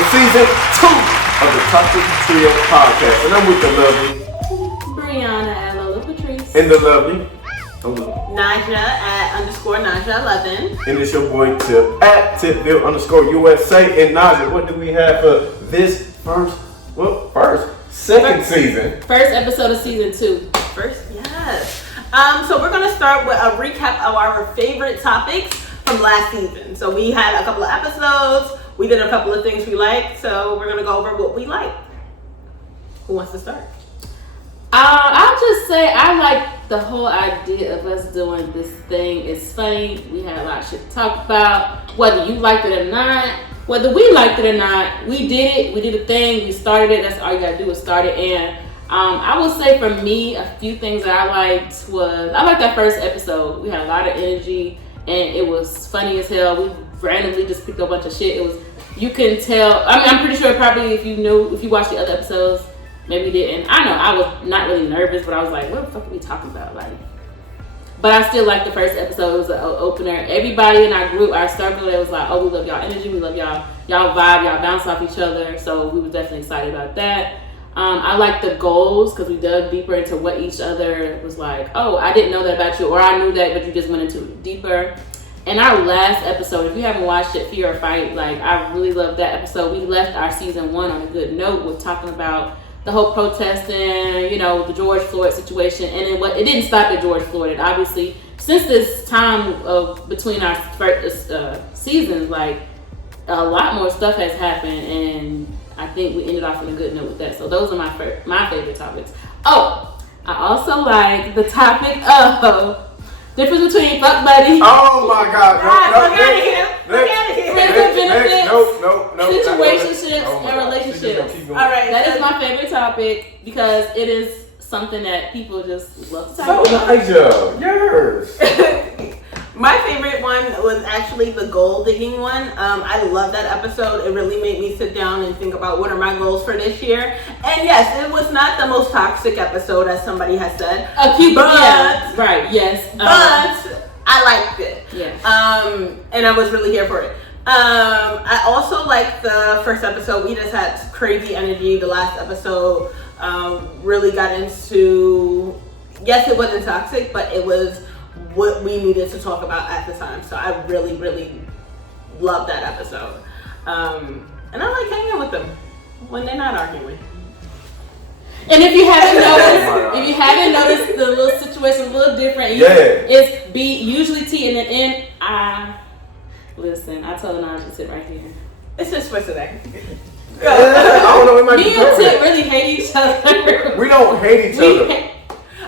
on season 2 of the Toxic Trio podcast. And I'm with the lovely Breyonna at Lola Patrice. and the lovely Nyjah at _Nyjah11. And it's your boy Tip at Tipville_USA. And Nyjah, what do we have for this second season? First episode of season 2. Yes. So we're gonna start with a recap of our favorite topics from last season. So we had a couple of episodes. We did a couple of things we liked. So we're gonna go over what we liked. Who wants to start? I'll just say I like the whole idea of us doing this thing. It's funny. We had a lot of shit to talk about. Whether you liked it or not, whether we liked it or not, we did it. We did a thing. We started it. That's all you gotta do is start it. And I will say for me, a few things that I liked was I liked that first episode. We had a lot of energy and it was funny as hell. We randomly just picked up a bunch of shit. It was, you can tell. I mean, I'm pretty sure probably if you watched the other episodes. Maybe you didn't. I know I was not really nervous, but I was like, what the fuck are we talking about? Like, but I still liked the first episode. It was an opener. Everybody in our group, our circle, it was like, oh, we love y'all energy. We love y'all vibe. Y'all bounce off each other. So we were definitely excited about that. I liked the goals because we dug deeper into what each other was like. Oh, I didn't know that about you, or I knew that, but you just went into it deeper. And our last episode, if you haven't watched it, Fear or Fight, like I really loved that episode. We left our season 1 on a good note with talking about the whole protesting, the George Floyd situation, and then it didn't stop at George Floyd. It obviously, since this time of between our seasons, like a lot more stuff has happened, and I think we ended off on a good note with that. So those are my favorite topics. Oh, I also like the topic of difference between fuck buddy. Oh my God! Situationships and relationships. All right, that is my favorite topic because it is something that people just love to talk about. So Nyjah, yours. My favorite one was actually the goal digging one. I love that episode. It really made me sit down and think about what are my goals for this year. And yes, it was not the most toxic episode, as somebody has said. Yes. But I liked it. Yes. And I was really here for it. I also liked the first episode. We just had crazy energy. The last episode really got into, yes, it wasn't toxic, but it was what we needed to talk about at the time. So I really, really loved that episode. And I like hanging with them when they're not arguing. And if you haven't noticed, the little situation a little different. It's B, usually T, and then N, I. Listen, I told Nyjah to sit right here. It's just for today. I don't know. It might Me be and Tip really hate each other. We don't hate each other.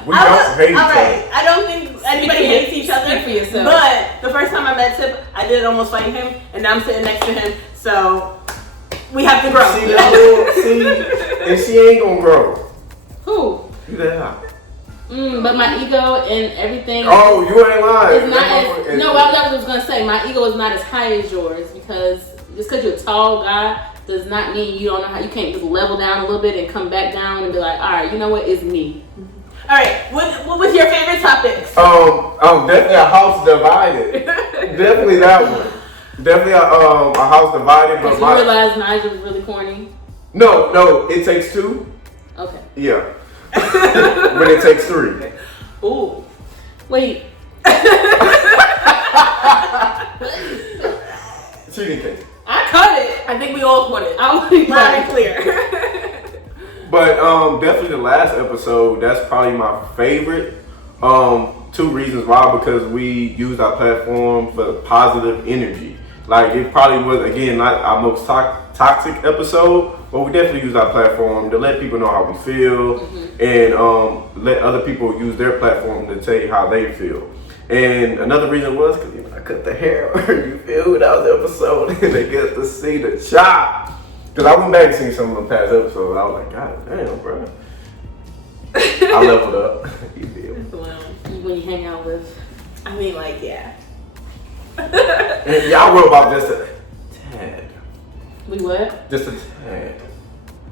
We don't hate each other. I don't think anybody hates each other. Speak for yourself. But the first time I met Tip, I did almost fight him, and now I'm sitting next to him. So we have to grow. See, and she ain't gonna grow. Who? You that high. But my ego and everything. Oh, you ain't lying. That's what I was gonna say. My ego is not as high as yours because just because you're a tall guy does not mean you don't know how. You can't just level down a little bit and come back down and be like, all right, you know what? It's me. All right. What was your favorite topics? Definitely a house divided. Definitely that one. Definitely a house divided. Because you realize Nyjah was really corny. No, it takes 2. Okay. Yeah. But it takes 3. Ooh. Wait. She didn't catch it. I cut it. I think we all caught it. Loud and clear. But definitely the last episode, that's probably my favorite. 2 reasons why, because we used our platform for positive energy. Like it probably was, again, not our most toxic episode, but we definitely used our platform to let people know how we feel and let other people use their platform to tell you how they feel. And another reason was because I cut the hair, you feel, that was the episode, and they get to see the chop. Because I went back and seen some of the past episodes, I was like, God damn, bro. I leveled up. You feel? When you hang out with, I mean, like, yeah. And y'all wrote about just a tad. We what? Just a tad.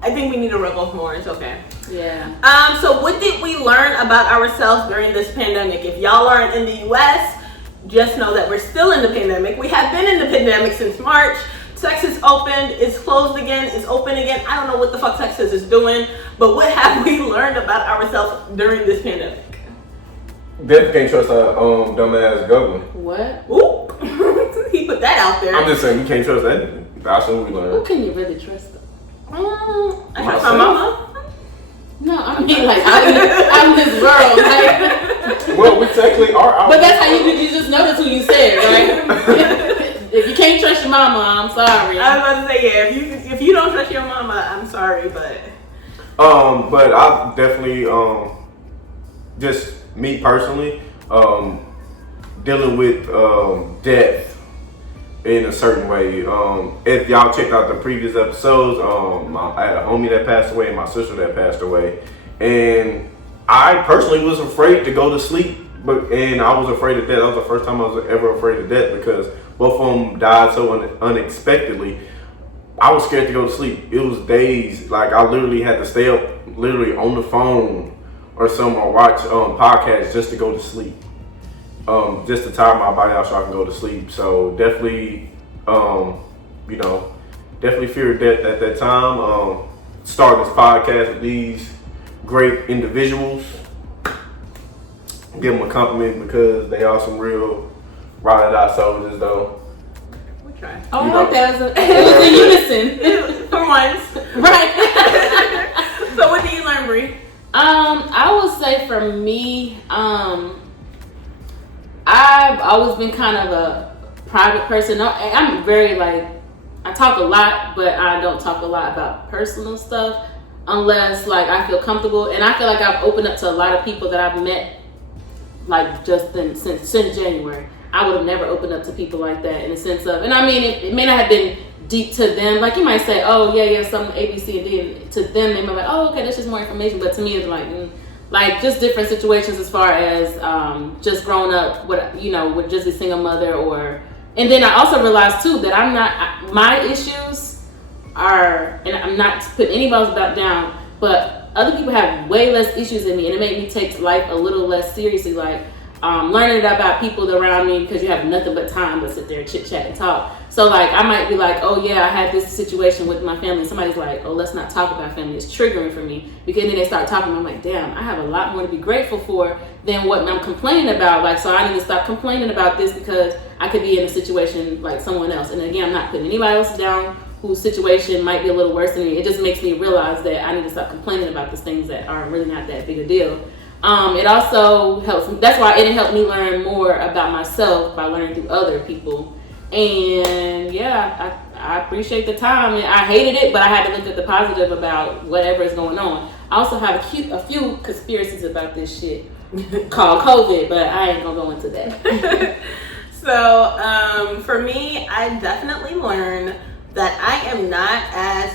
I think we need to rub off more. It's okay. Yeah. So what did we learn about ourselves during this pandemic? If y'all aren't in the US, just know that we're still in the pandemic. We have been in the pandemic since March Sex is opened, it's closed again, it's open again. I don't know what the fuck Texas is doing, but what have we learned about ourselves during this pandemic? Definitely can't trust a dumbass governor. What? Oop. He put that out there. I'm just saying, we can't trust that. That's what we learned. Who can you really trust them? I trust my mama. No, I mean like out in this world. Like, well, we technically are out. But that's how you just notice who you said, right? If you can't trust your mama, I'm sorry. I was about to say, yeah, if you don't trust your mama, I'm sorry, but I definitely just me personally dealing with death in a certain way. If y'all checked out the previous episodes, I had a homie that passed away and my sister that passed away, and I personally was afraid to go to sleep. And I was afraid of death. That was the first time I was ever afraid of death because both of them died so unexpectedly. I was scared to go to sleep. It was days. Like I literally had to stay up, literally on the phone or something, or watch podcasts just to go to sleep. Just to tire my body out so I can go to sleep. So definitely, definitely feared death at that time. Starting this podcast with these great individuals. Give them a compliment because they are some real ride or die soldiers, though. We tried. Oh, I like that. It was in unison. For once. Right. So what did you learn, Bree? I would say for me, I've always been kind of a private person. I'm very I talk a lot, but I don't talk a lot about personal stuff unless I feel comfortable. And I feel like I've opened up to a lot of people that I've met since January. I would have never opened up to people like that in the sense of, and I mean, it may not have been deep to them. Like you might say, oh yeah, some A, B, C, and D, and to them they might be like, oh okay, that's just more information. But to me, it's like just different situations as far as just growing up with just a single mother and then I also realized too that my issues are, and I'm not putting anybody else down, but other people have way less issues than me, and it made me take life a little less seriously. Learning about people around me because you have nothing but time to sit there, chit chat, and talk. So I might be like, oh yeah, I had this situation with my family. Somebody's like, oh, let's not talk about family. It's triggering for me because then they start talking. I'm like, damn, I have a lot more to be grateful for than what I'm complaining about. So I need to stop complaining about this because I could be in a situation like someone else. And again, I'm not putting anybody else down whose situation might be a little worse than me. It just makes me realize that I need to stop complaining about these things that are really not that big a deal. It also helps. That's why it helped me learn more about myself by learning through other people. And yeah, I appreciate the time. And I hated it, but I had to look at the positive about whatever is going on. I also have a few conspiracies about this shit called COVID, but I ain't gonna go into that. So for me, I definitely learned that I am not as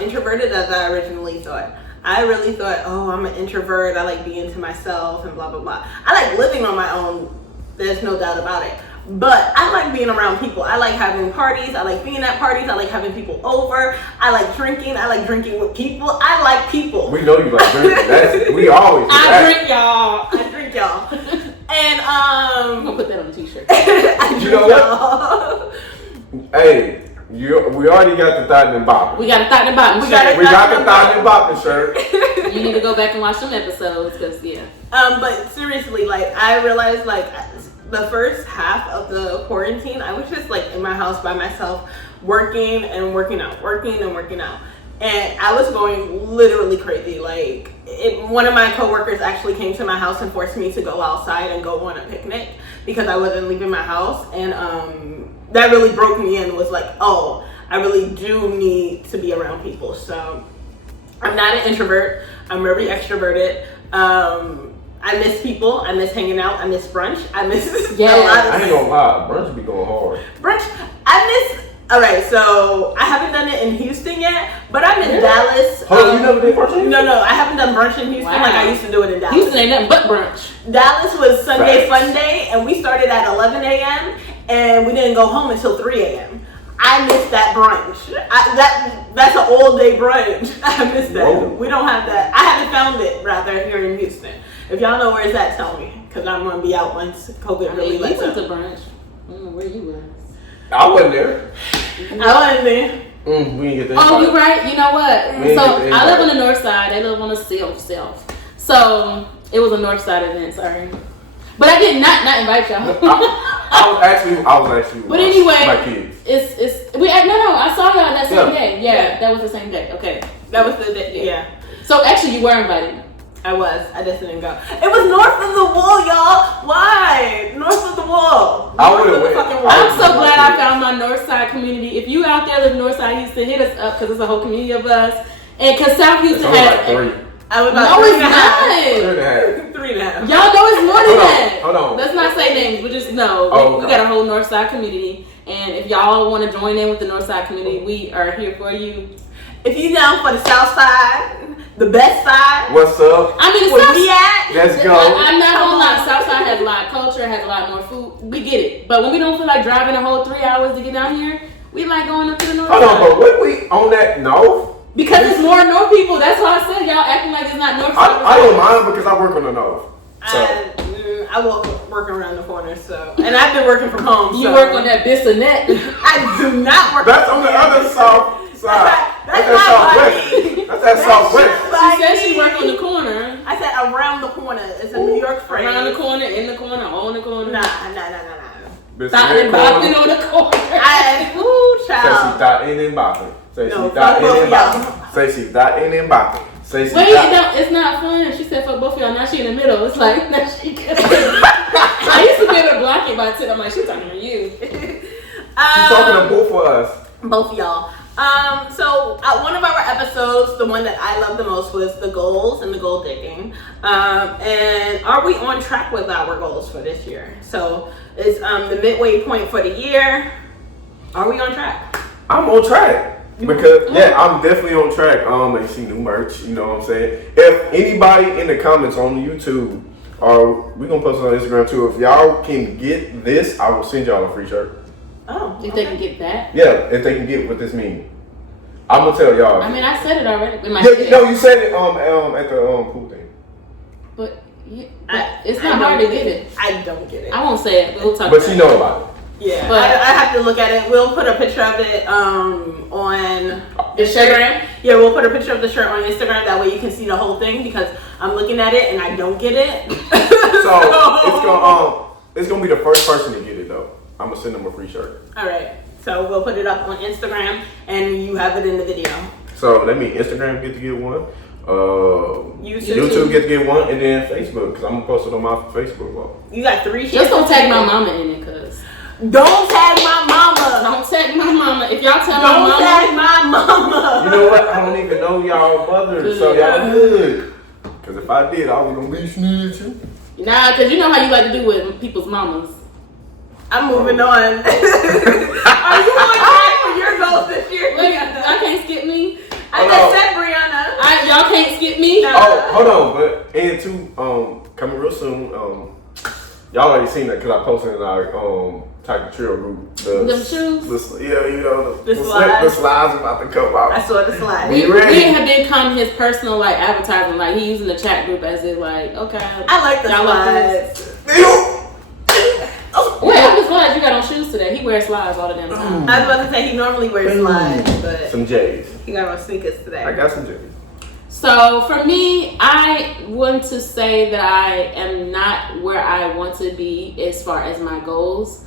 introverted as I originally thought. I really thought, oh, I'm an introvert. I like being to myself and blah, blah, blah. I like living on my own. There's no doubt about it. But I like being around people. I like having parties. I like being at parties. I like having people over. I like drinking. I like drinking with people. I like people. We know you like drinking. We always do that. I drink y'all. And I'm gonna put that on a t-shirt. I drink y'all. Hey. We already got the thought and bopping. We got the thought and bopping shirt. We got the thought and bopping shirt. You need to go back and watch some episodes, because yeah. But seriously, I realized the first half of the quarantine, I was just in my house by myself, working and working out. And I was going literally crazy. One of my coworkers actually came to my house and forced me to go outside and go on a picnic because I wasn't leaving my house. And that really broke me in, was oh, I really do need to be around people. So I'm not an introvert. I'm very extroverted. I miss people. I miss hanging out. I miss brunch. I miss a lot of things. I ain't gonna lie. Brunch be going hard. All right, so I haven't done it in Houston yet, but I'm in Dallas. You never did brunch in Houston? No, I haven't done brunch in Houston like I used to do it in Dallas. Houston ain't nothing but brunch. Dallas was Sunday Fun Day, and we started at 11 a.m., and we didn't go home until 3 a.m. I miss that brunch. That's an all-day brunch. I miss that. Whoa. We don't have that. I haven't found it, rather, here in Houston. If y'all know where it's at, tell me, because I'm going to be out once COVID really lets up. You went to brunch. I don't know where you were. I wasn't there. I wasn't there. We didn't get that. Oh, you're right. You know what? We So didn't get I live that. on the north side. They live on the south. So it was a north side event. Sorry, but I did not invite y'all. I was actually. But anyway, my kids. It's we. No. I saw y'all that same Yeah. day. Yeah, that was the same day. Okay. That was the day. Yeah. So actually, you were invited. I was. I just didn't go. It was north of the wall, y'all. Why? North of the wall. I North would've of the went. fucking wall. I'm so glad I found my north side community. If you out there live north side Houston, hit us up because it's a whole community of us. And because South It's Houston only has. like 3. I was about No, 3 it's and a half. not. 3 and a half. 3 and a half. Y'all know it's more than that. Hold on. Let's not say names, but just know Oh, we okay. got a whole north side community. And if y'all want to join in with the north side community, we are here for you. If you down for the south side, the best side, What's up? I mean, the where south we at? Let's go. I'm not gonna lie, Southside has a lot of culture, has a lot more food. We get it. But when we don't feel like driving a whole 3 hours to get down here, we like going up to the north Hold side. on, but what we on that? No. Because it's more north people. That's why I said y'all acting like it's not north side. I don't mind because I work on the north. So I will work around the corner, so. And I've been working from home, You so. work on that bisonette. I do not work that's on the other south side. That's that not southwest. like- That's that southwest. She said she work on the corner. I said around the corner. It's a New York phrase. Around the corner, in the corner, on the corner. Nah. Thought and bopping on the corner. Ooh, Say she child. thought in and bopping. Say she No, thought fuck in both and y'all. bopping. Say she thought in and bopping. Say she Wait, thought. no, it's not fun. She said for both of y'all. Now she in the middle. It's like, now she good. I used to be able to block it by 10. I'm like, she's talking to you. She's talking to both of us. Both of y'all. So one of our episodes, the one that I loved the most, was the goals and the goal digging. And are we on track with our goals for this year? So it's the midway point for the year. Are we on track? I'm on track. Because I'm definitely on track. And see new merch, you know what I'm saying? If anybody in the comments on YouTube, or we gonna post it on Instagram too, if y'all can get this, I will send y'all a free shirt. Oh, If they can get that. Yeah, if they can get what this means. I'm gonna tell y'all. I mean, I said it already. With my Yeah, no, you said it at the pool thing. But it's I not don't hard to get it. I don't get it. I won't say it. We'll talk But about you it. know about it. Yeah, But- I have to look at it. We'll put a picture of it on Instagram. Yeah, we'll put a picture of the shirt on Instagram. That way you can see the whole thing because I'm looking at it and I don't get it. So it's gonna be the first person to get it though. I'm gonna send them a free shirt. All right, so we'll put it up on Instagram and you have it in the video. So that means Instagram get to get one, YouTube. YouTube get to get one, and then Facebook because I'm gonna post it on my Facebook wall. You got 3 shirts. Just don't tag my mama in it, cause Don't tag my mama. don't tag my mama. If y'all tell Don't my tag mama, my mama. You know what? I don't even know y'all mothers, so y'all good. Because if I did, I was gonna be snitching. nah, cause you know how you like to do with people's mamas. I'm moving on. Are you on track for your goals this year? Wait, y'all can't skip me. I just said Breyonna. Y'all can't skip me. No. Oh, hold on, but and two, coming real soon. Y'all already seen that because I posted in our Tiger Trail group. Them shoes? Yeah, you know The slides. The slides about to come out. I saw the slide. We ready? have become his personal like advertising. Like he using the chat group as if like, okay. I like the y'all like slides. Wait, I'm just glad you got on shoes today. He wears slides all the damn time. I was about to say he normally wears slides, but Some J's. he got on sneakers today. I got some J's. So for me, I want to say that I am not where I want to be as far as my goals,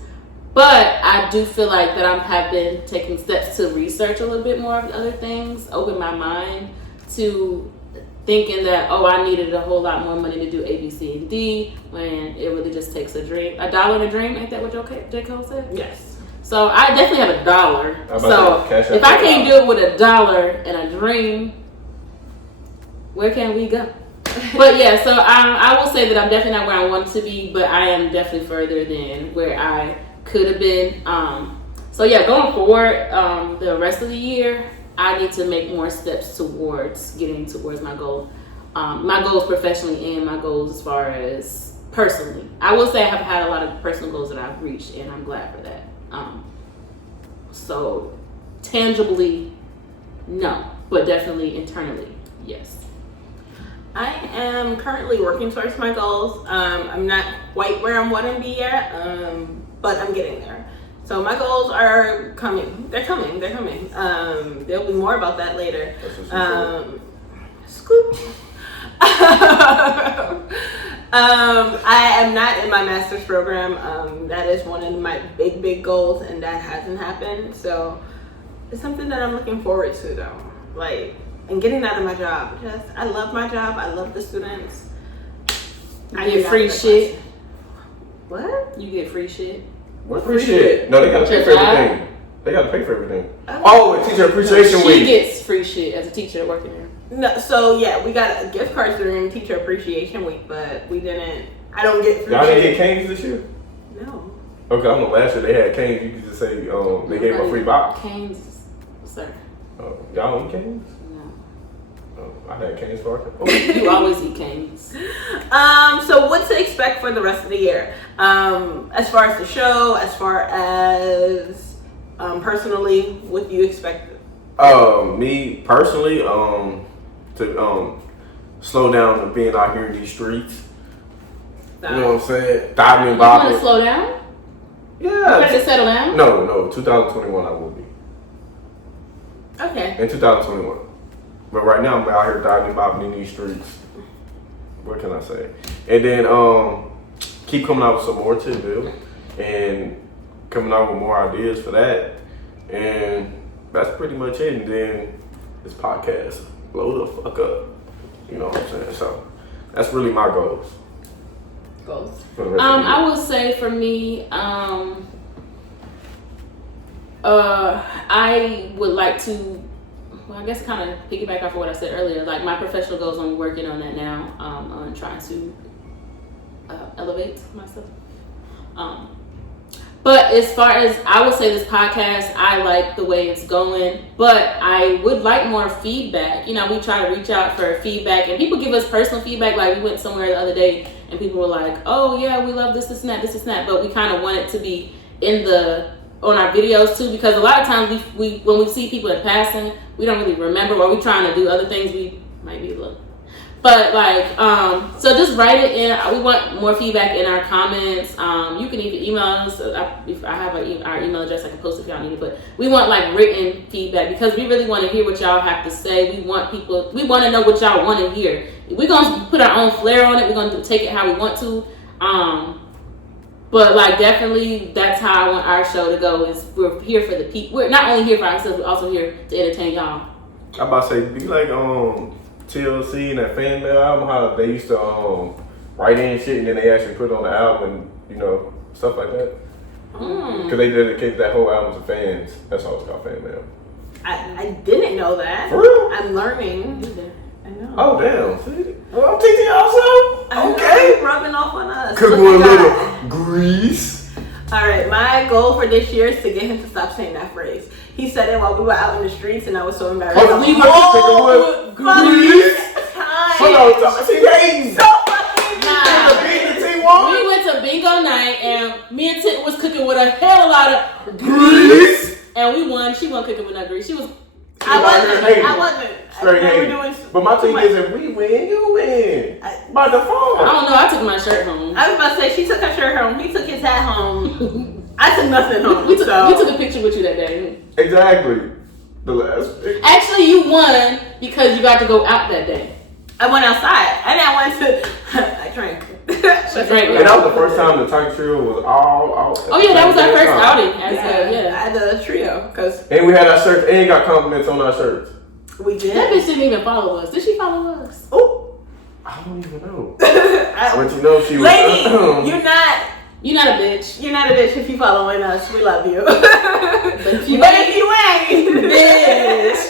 but I do feel like that I have been taking steps to research a little bit more of other things, open my mind to thinking that, oh, I needed a whole lot more money to do A, B, C, and D, when it really just takes a dream. $1 and a dream, ain't that what J. Cole said? Yes. So I definitely have $1. I'm about So to cash out if I that can't $1. do it with $1 and a dream, where can we go? But yeah, so I will say that I'm definitely not where I want to be, but I am definitely further than where I could have been. So yeah, going forward, the rest of the year, I need to make more steps towards getting towards my goal. My goals professionally and my goals as far as personally. I will say I have had a lot of personal goals that I've reached, and I'm glad for that. So tangibly, no, but definitely internally, yes. I am currently working towards my goals. I'm not quite where I want to be yet, but I'm getting there. So my goals are coming. They're coming. There'll be more about that later. Scoop. I am not in my master's program. That is one of my big goals, and that hasn't happened. So it's something that I'm looking forward to, though. Like, and getting out of my job. I love my job. I love the students. I get free shit. What? You get free shit? What free shit? No, they gotta pay for everything. They gotta pay for everything. Oh, Teacher Appreciation Week. She gets free shit as a teacher working there. No, so yeah, we got gift cards during Teacher Appreciation Week, but we didn't. I don't get free. Y'all didn't get canes this year? No. Okay, I know last year they had canes. You could just say they gave a free box. Canes, sir. Oh, y'all don't eat canes? No. Oh, I had canes for You always eat canes. So what to expect for the rest of the year? As far as the show, as far as personally, what do you expect? Me personally, to slow down and being out here in these streets. You know what I'm saying? Diving and You want to bobbing. slow down? Yeah. You ready to settle down? No, 2021 I will be. Okay. In 2021. But right now I'm out here diving and bobbing in these streets. What can I say? And then keep coming out with some more tidbits and coming out with more ideas for that. And that's pretty much it. And then this podcast, blow the fuck up. You know what I'm saying? So that's really my goals. I would say for me, I would like to, well, I guess kind of piggyback off of what I said earlier. Like my professional goals, I'm working on that now. On trying to elevate myself. But as far as I would say, this podcast, I like the way it's going, but I would like more feedback. You know, we try to reach out for feedback, and people give us personal feedback. Like we went somewhere the other day, and people were like, "Oh yeah, we love this and that." But we kind of want it to be on our videos too, because a lot of times we when we see people in passing, we don't really remember, or we trying to do other things. We might be a little. But like, so just write it in. We want more feedback in our comments. You can even email us. I have our email address. I can post if y'all need it. But we want like written feedback because we really want to hear what y'all have to say. We want to know what y'all want to hear. We're gonna put our own flair on it. We're gonna take it how we want to. But like definitely, that's how I want our show to go. Is we're here for the people. We're not only here for ourselves, we're also here to entertain y'all. I'm about to say, be like TLC and that fan mail album, how they used to write in shit and then they actually put it on the album and, you know, stuff like that. Because they dedicated that whole album to fans. That's how it's called, fan mail. I didn't know that. For real? I'm learning. I know. Oh, damn. See? Well, I'm teaching y'all something. Okay. Rubbing off on us. Cook with a little grease. All right, my goal for this year is to get him to stop saying that phrase. He said it while we were out in the streets, and I was so embarrassed. Oh, grease. Hold on, see, hey, so fucking we went to bingo night, and me and Tit was cooking with a hell of a lot of grease, and we won. She wasn't cooking with no grease. She was. I wasn't. Straight hating. But my thing is, if we win, you win. By default. I don't know. I took my shirt home. I was about to say, she took her shirt home. He took his hat home. I took nothing home. We took a picture with you that day. Exactly. The last. Actually, you won because you got to go out that day. I went outside, and I went to. I drank. She drank. And that was the first time the Tiger Trio was all out. Oh yeah, that was our first outing. At the trio, and we had our shirts and got compliments on our shirts. We did. That bitch didn't even follow us. Did she follow us? Oh, I don't even know. But you know she was. Lady, you're not. You're not a bitch. You're not a bitch if you following us. We love you. But if you ain't, bitch,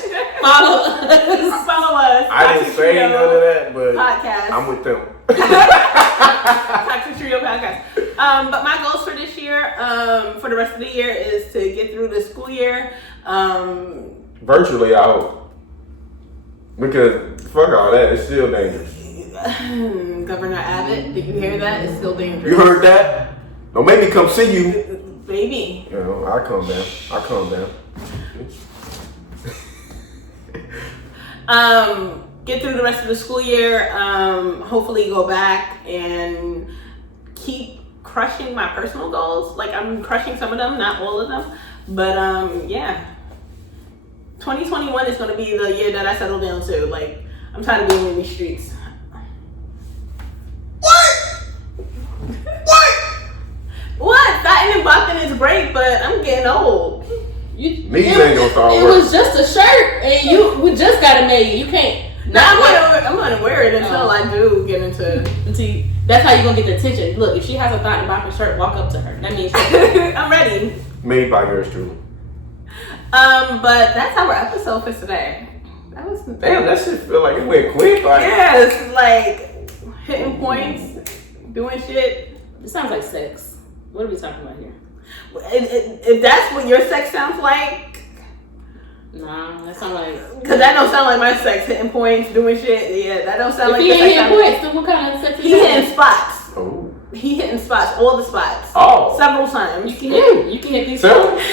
follow us. Follow us. I didn't say none of that, but podcast. I'm with them. Toxic Trio podcast. But my goals for this year, for the rest of the year, is to get through the school year. Virtually, I hope. Because fuck all that, it's still dangerous. Governor Abbott, did you hear that? It's still dangerous. You heard that? Don't make me come see you. Baby. You know, I calm down. Get through the rest of the school year. Hopefully go back and keep crushing my personal goals. Like I'm crushing some of them, not all of them. But yeah. 2021 is gonna be the year that I settle down to. Like I'm tired of being in these streets. What? Fatting and bopping is great, but I'm getting old. Knees ain't gonna start It working. was just a shirt, and we just got it made. You can't. I'm gonna wear it until I do get into. See, that's how you're gonna get the attention. Look, if she has a thought about her shirt, walk up to her. That means I'm ready. Made by yours truly. But that's our episode for today. That was Damn, that shit feel like it went quick. Like, yes, like hitting points, doing shit. it sounds like sex. What are we talking about here? If that's what your sex sounds like, Nah, that sounds like. because that don't sound like my sex. Hitting points, doing shit. Yeah, that don't sound If like he the ain't sex hitting I'm points, then what kind of sex He hitting spots. oh. He hitting spots, all the spots. Oh. Several times. You can hit these So, points.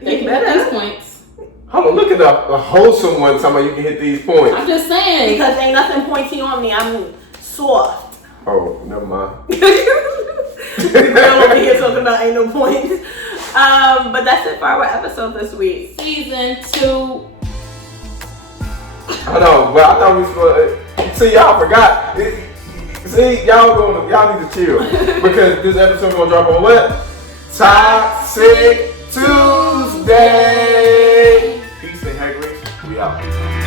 They You can better. hit these points. hold on, look at the wholesome one talking about you can hit these points. I'm just saying. Because ain't nothing pointy on me. I'm soft. Oh, never mind. The girl over here talking about ain't no points. But that's it for our episode this week. Season 2. I know, but I thought we was going see, y'all forgot. See, y'all need to chill. Because this episode gonna drop on what? Toxic Tuesday. Peace and Hagrid. We out.